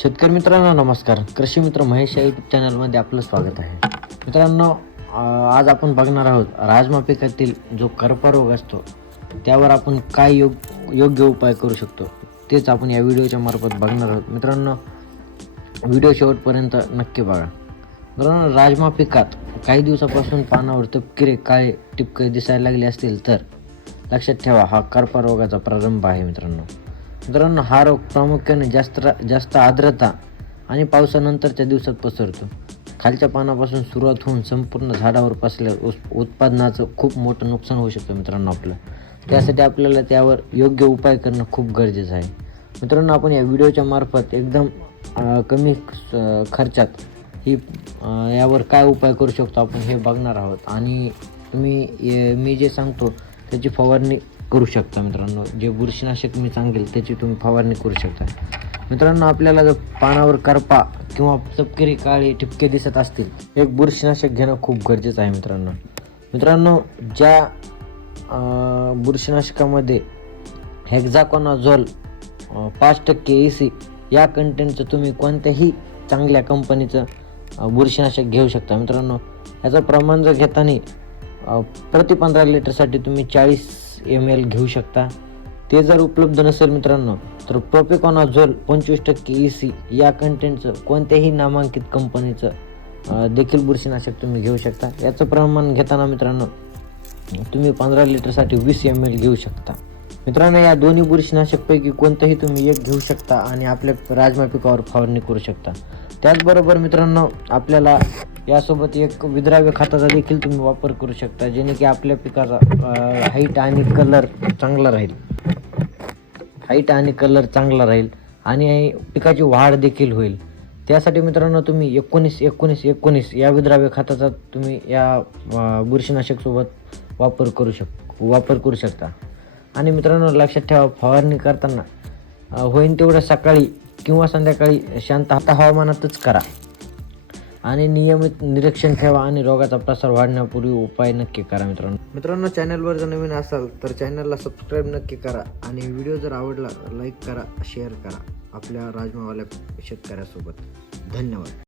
शेतकरी मित्रांनो नमस्कार. कृषी मित्र महेश या यूट्यूब चॅनलमध्ये आपलं स्वागत आहे. मित्रांनो आज आपण बघणार आहोत राजमा पिकातील जो कर्परोग असतो त्यावर आपण काय योग योग्य उपाय करू शकतो तेच आपण या व्हिडिओच्या मार्फत बघणार आहोत. मित्रांनो व्हिडिओ शेवटपर्यंत नक्की बघा. मित्रांनो राजमा पिकात काही दिवसापासून पानावर तपकिरे काळे टिपके दिसायला लागले असतील तर लक्षात ठेवा हा कर्परोगाचा प्रारंभ आहे मित्रांनो. मित्रांनो हा रोग प्रामुख्याने जास्त रा- जास्त आर्द्रता आणि पावसानंतरच्या दिवसात पसरतो. खालच्या पानापासून सुरुवात होऊन संपूर्ण झाडावर पसल्यावर उस- उत्पादनाचं खूप मोठं नुकसान होऊ शकतं मित्रांनो आपलं. त्यासाठी आपल्याला त्यावर योग्य उपाय करणं खूप गरजेचं आहे. मित्रांनो आपण या व्हिडिओच्या मार्फत एकदम कमी स- खर्चात ही यावर काय उपाय करू शकतो आपण हे बघणार आहोत. आणि तुम्ही मी जे सांगतो त्याची फवारणी करू शकता मित्रांनो. जे बुरशीनाशक मी सांगेल त्याची तुम्ही फवारणी करू शकता. मित्रांनो आपल्याला जर पानावर करपा किंवा तपकिरी काळी ठिपके दिसत असतील एक बुरशीनाशक घेणं खूप गरजेचं आहे मित्रांनो. मित्रांनो ज्या बुरशीनाशकामध्ये हेक्झाकोनाझोल पाच टक्के ए सी या कंटेंटचं तुम्ही कोणत्याही चांगल्या कंपनीचं बुरशीनाशक घेऊ शकता. मित्रांनो याचं प्रमाण जर घेताना प्रति पंधरा लिटरसाठी तुम्ही चाळीस एम एल घेऊ शकता. ते जर उपलब्ध नसेल मित्रांनो तर प्रोपेकॉनाझोल पंचवीस टक्के ई सी या कंटेंटचं कोणत्याही नामांकित कंपनीचं देखील बुरशीनाशक तुम्ही घेऊ शकता. याचं प्रमाण घेताना मित्रांनो तुम्ही पंधरा लिटरसाठी वीस एम एल घेऊ शकता. मित्रांनो या दोन्ही बुरशीनाशकपैकी कोणतंही तुम्ही एक घेऊ शकता आणि आपल्या राजमा पिकावर फवारणी करू शकता. त्याचबरोबर मित्रांनो आपल्याला यासोबत एक विद्राव्य खताचा देखील तुम्ही वापर करू शकता जेणे की आपल्या पिकाचा हाईट आणि कलर चांगला राहील. हाईट आणि कलर चांगला राहील आणि पिकाची वाढ देखील होईल. त्यासाठी मित्रांनो तुम्ही एकोणीस एकोणीस एकोणीस या विद्राव्य खताचा तुम्ही या बुरशीनाशकसोबत वापर करू शक वापर करू शकता. आणि मित्रांनो लक्षात ठेवा फवारणी करताना होईन तेवढं सकाळी किंवा संध्याकाळी शांत हवामानातच करा. आणि नियमित निरीक्षण ठेवा आणि रोगाचा प्रसार वाढण्यापूर्वी उपाय नक्की करा मित्रांनो. मित्रांनो चॅनलवर जर नवीन असाल तर चॅनलला सबस्क्राईब नक्की करा आणि व्हिडिओ जर आवडला लाईक करा शेअर करा. आपल्या राजमावाल्या शेतकऱ्यासोबत. धन्यवाद.